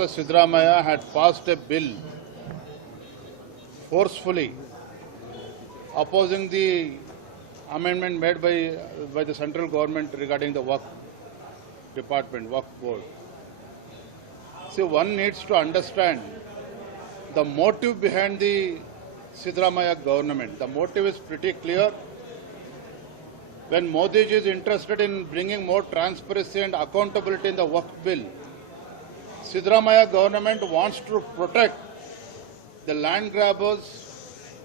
Minister Siddaramaiah had passed a bill forcefully opposing the amendment made by the central government regarding the Waqf department, Waqf board. See, one needs to understand the motive behind the Siddaramaiah government. The motive is pretty clear. When Modi ji is interested in bringing more transparency and accountability in the Waqf bill, Siddaramaiah government wants to protect the land grabbers,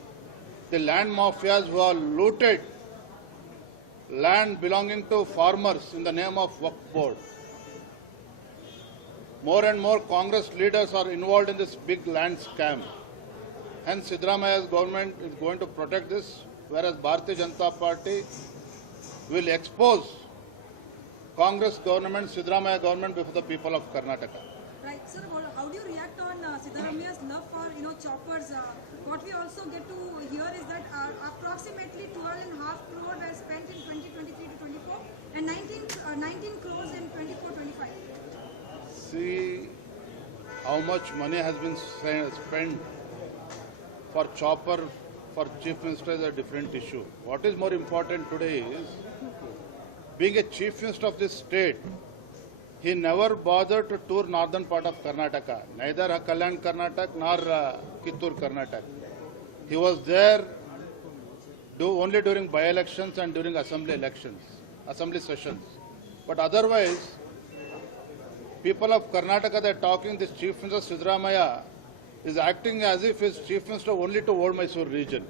the land mafias who have looted land belonging to farmers in the name of Waqf board. More and more Congress leaders are involved in this big land scam. Hence, Siddaramaiah's government is going to protect this, whereas Bharatiya Janata Party will expose Congress government, Siddaramaiah government before the people of Karnataka. Right, sir. How do you react on Siddaramaiah's love for choppers? What we also get to hear is that approximately 12.5 crore were spent in 2023 to 24, and 19 crores in 24-25. See how much money has been spent for chopper for chief minister is a different issue. What is more important today is, being a chief minister of this state, he never bothered to tour northern part of Karnataka, neither Kalyan Karnataka nor Kittur Karnataka. He was there only during by-elections and during assembly sessions. But otherwise, people of Karnataka, they are talking, this Chief Minister Siddaramaiah is acting as if he is Chief Minister only to Old Mysore region.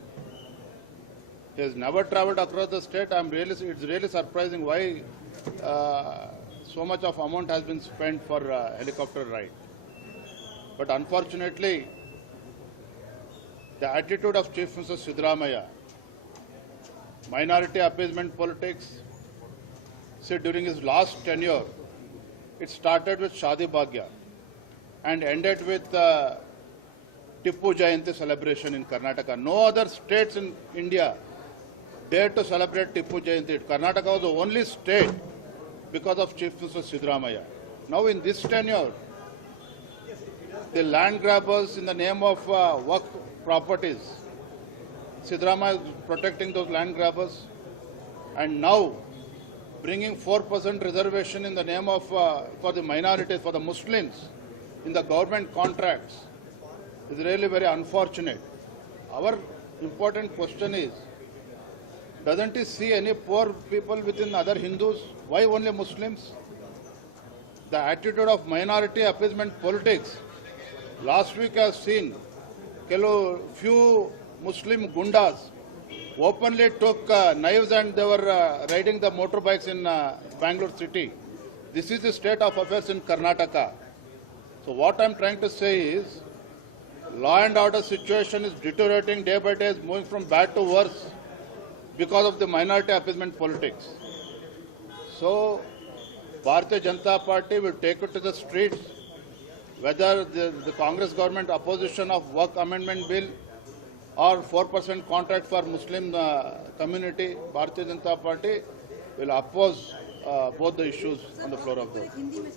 He has never travelled across the state. It's really surprising why so much of amount has been spent for helicopter ride. But unfortunately, the attitude of Chief Minister Siddaramaiah, minority appeasement politics, see, during his last tenure, it started with Shadi Bhagya and ended with Tippu Jayanti celebration in Karnataka. No other states in India dared to celebrate Tippu Jayanti. Karnataka was the only state because of Chief Minister Siddaramaiah. Now in this tenure, the land grabbers in the name of Waqf properties, Siddaramaiah is protecting those land grabbers, and now bringing 4% reservation in the name of for the minorities, for the Muslims in the government contracts is really very unfortunate. Our important question is, doesn't he see any poor people within other Hindus? Why only Muslims? The attitude of minority appeasement politics. Last week I have seen few Muslim gundas openly took knives and they were riding the motorbikes in Bangalore city. This is the state of affairs in Karnataka. So what I am trying to say is, law and order situation is deteriorating day by day, is moving from bad to worse because of the minority appeasement politics. So Bharatiya Janata Party will take it to the streets, whether the Congress government opposition of Waqf amendment bill or 4% contract for Muslim community, Bharatiya Janata Party will oppose both the issues on the floor of the